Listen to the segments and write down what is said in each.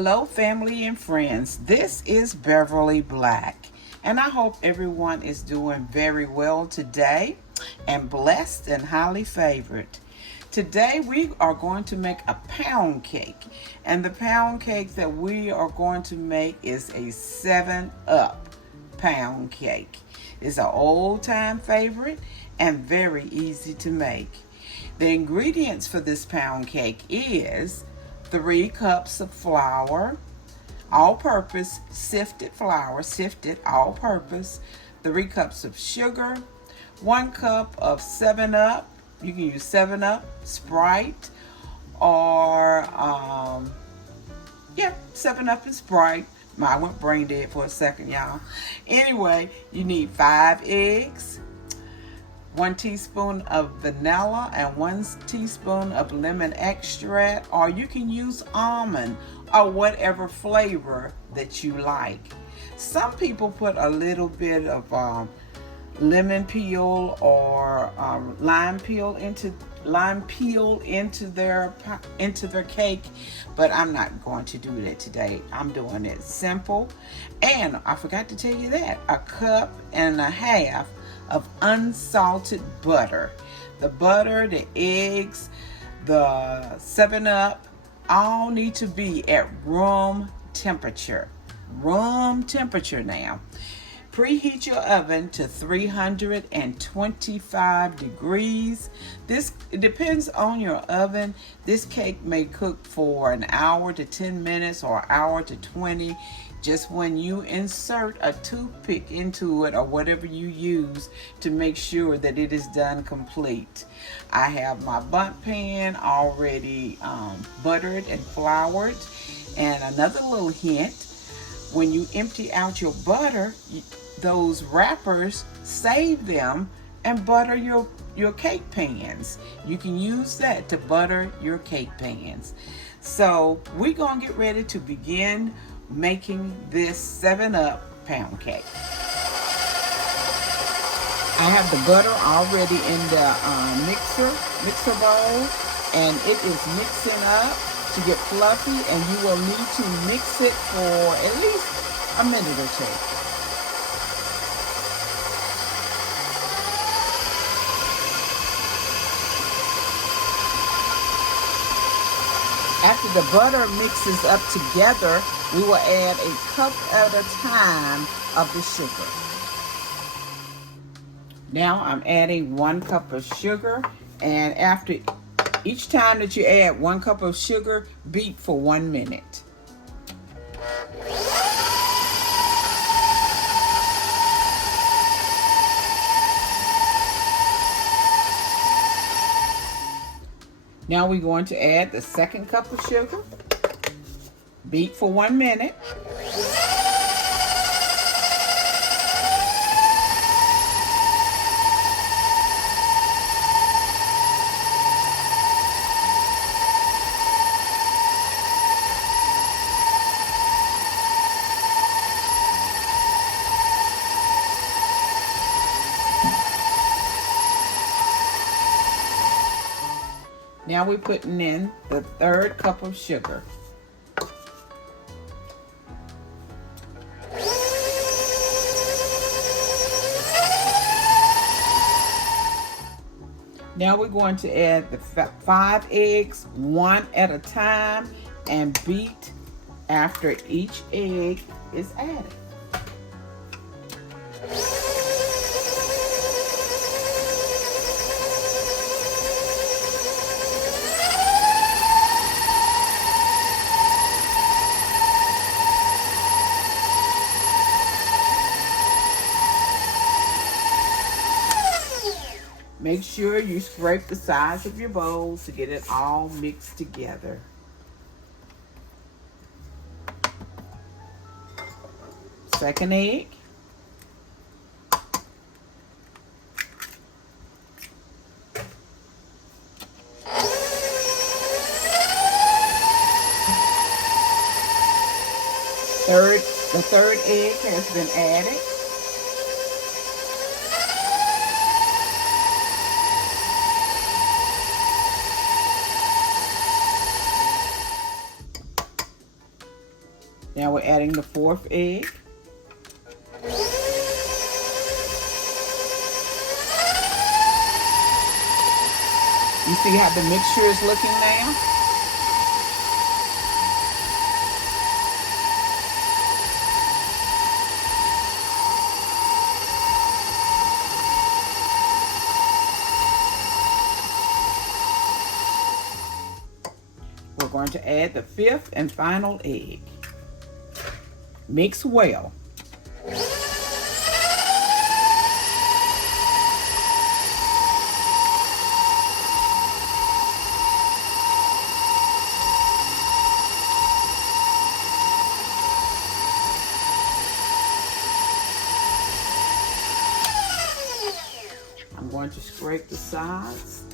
Hello, family and friends. This is Beverly Black, and I hope everyone is doing very well today and blessed and highly favored. Today we are going to make a pound cake, and the pound cake that we are going to make is a 7-Up pound cake. It's an old-time favorite and very easy to make. The ingredients for this pound cake is 3 cups of flour, all-purpose sifted flour, sifted all-purpose, 3 cups of sugar, 1 cup of 7-Up. You can use 7-Up, Sprite, or 7-Up and Sprite. I went brain dead for a second, y'all. Anyway, you need 5 eggs, 1 teaspoon of vanilla, and 1 teaspoon of lemon extract, or you can use almond or whatever flavor that you like. Some people put a little bit of lemon peel or lime peel into their cake, but I'm not going to do that today. I'm doing it simple. And I forgot to tell you that 1.5 cups of unsalted butter. The butter, the eggs, the 7-Up all need to be at room temperature. Room temperature now. Preheat your oven to 325 degrees. It depends on your oven. This cake may cook for an hour to 10 minutes or an hour to 20. Just when you insert a toothpick into it or whatever you use to make sure that it is done complete. I have my bundt pan already buttered and floured. And another little hint, when you empty out your butter, those wrappers, save them and butter your cake pans. You can use that to butter your cake pans. So we're going to get ready to begin making this 7-Up pound cake. I have the butter already in the mixer bowl, and it is mixing up to get fluffy, and you will need to mix it for at least a minute or two. After the butter mixes up together, we will add a cup at a time of the sugar. Now I'm adding 1 cup of sugar, and after each time that you add 1 cup of sugar, beat for 1 minute. Now we're going to add the 2nd cup of sugar. Beat for 1 minute. Now we're putting in the 3rd cup of sugar. Now we're going to add the 5 eggs, 1 at a time, and beat after each egg is added. Make sure you scrape the sides of your bowl to get it all mixed together. Second egg. The third egg has been added. Now we're adding the 4th egg. You see how the mixture is looking now? We're going to add the 5th and final egg. Mix well. I'm going to scrape the sides.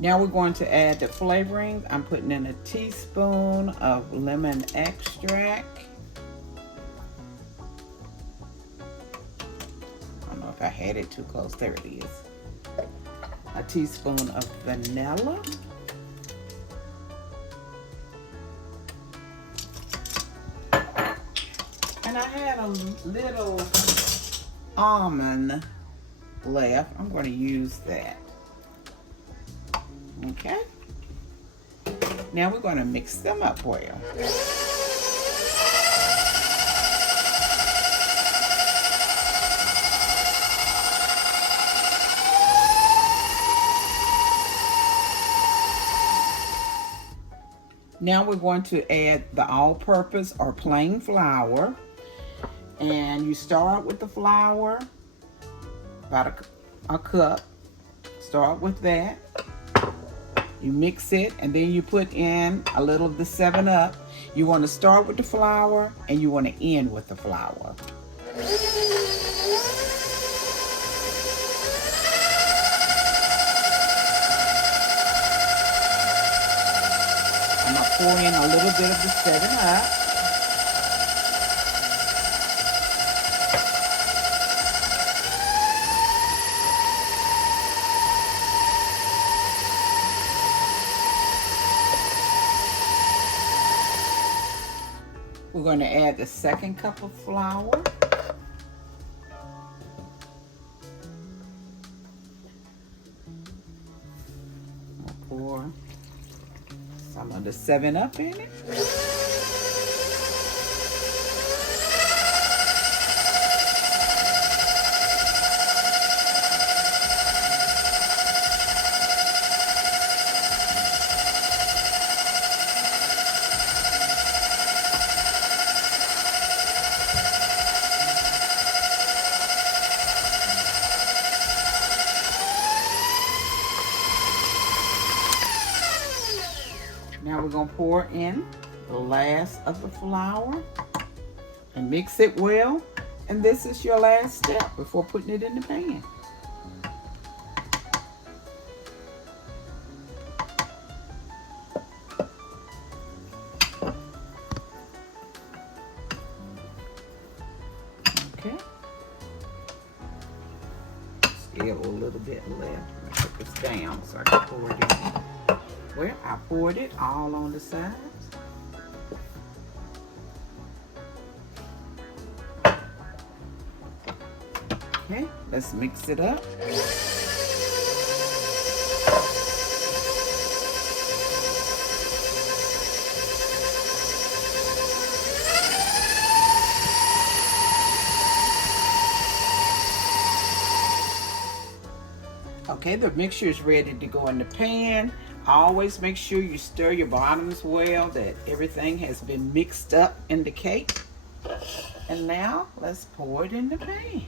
Now we're going to add the flavoring. I'm putting in a teaspoon of lemon extract. I don't know if I had it too close. There it is. A teaspoon of vanilla. And I had a little almond left. I'm going to use that. Okay. Now we're going to mix them up well. Now we're going to add the all-purpose or plain flour. And you start with the flour, about a cup. Start with that. You mix it, and then you put in a little of the 7-Up. You want to start with the flour, and you want to end with the flour. I'm going to pour in a little bit of the 7-Up. We're going to add the 2nd cup of flour. I'll pour some of the 7-Up in it. Now we're going to pour in the last of the flour and mix it well. And this is your last step before putting it in the pan. Okay. Still a little bit left. Put this down so I can pour it in. Well, I poured it all on the sides. Okay, let's mix it up. Okay, the mixture is ready to go in the pan. Always make sure you stir your bottoms well, that everything has been mixed up in the cake. And now let's pour it in the pan.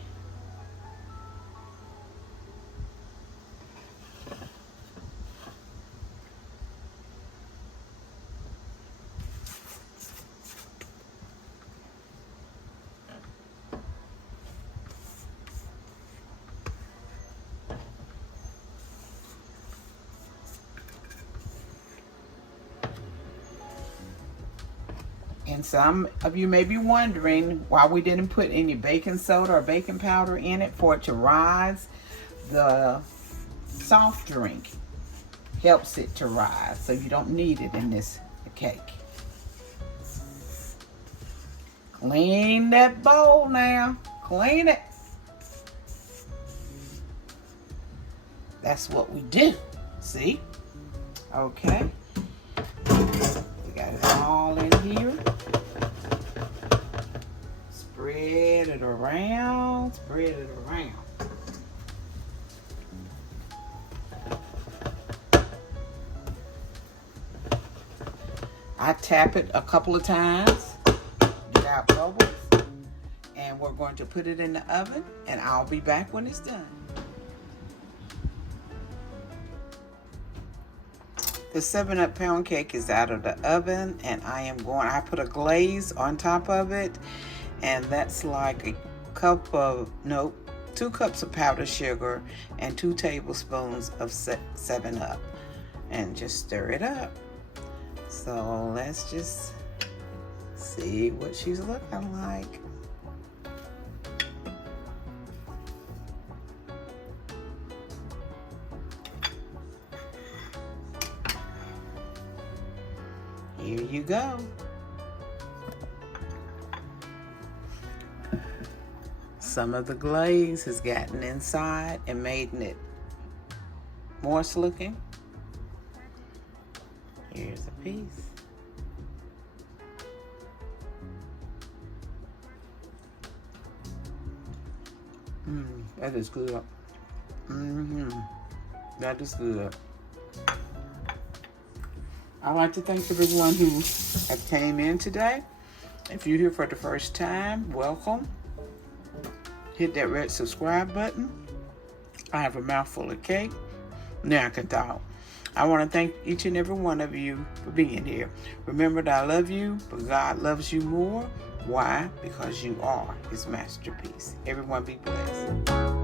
And some of you may be wondering why we didn't put any baking soda or baking powder in it for it to rise. The soft drink helps it to rise, so you don't need it in this cake. Clean that bowl now. Clean it. That's what we do. See? Okay. We got it all in here. Spread it around. Spread it around. I tap it a couple of times. Get out bubbles. And we're going to put it in the oven. And I'll be back when it's done. The 7-Up pound cake is out of the oven, and I put a glaze on top of it, and that's like 2 cups of powdered sugar and 2 tablespoons of 7-Up, and just stir it up. So let's just see what she's looking like. Here you go. Some of the glaze has gotten inside and made it moist looking. Here's a piece. That is good. That is good. I'd like to thank everyone who came in today. If you're here for the first time, welcome. Hit that red subscribe button. I have a mouthful of cake. Now I can talk. I want to thank each and every one of you for being here. Remember that I love you, but God loves you more. Why? Because you are His masterpiece. Everyone be blessed.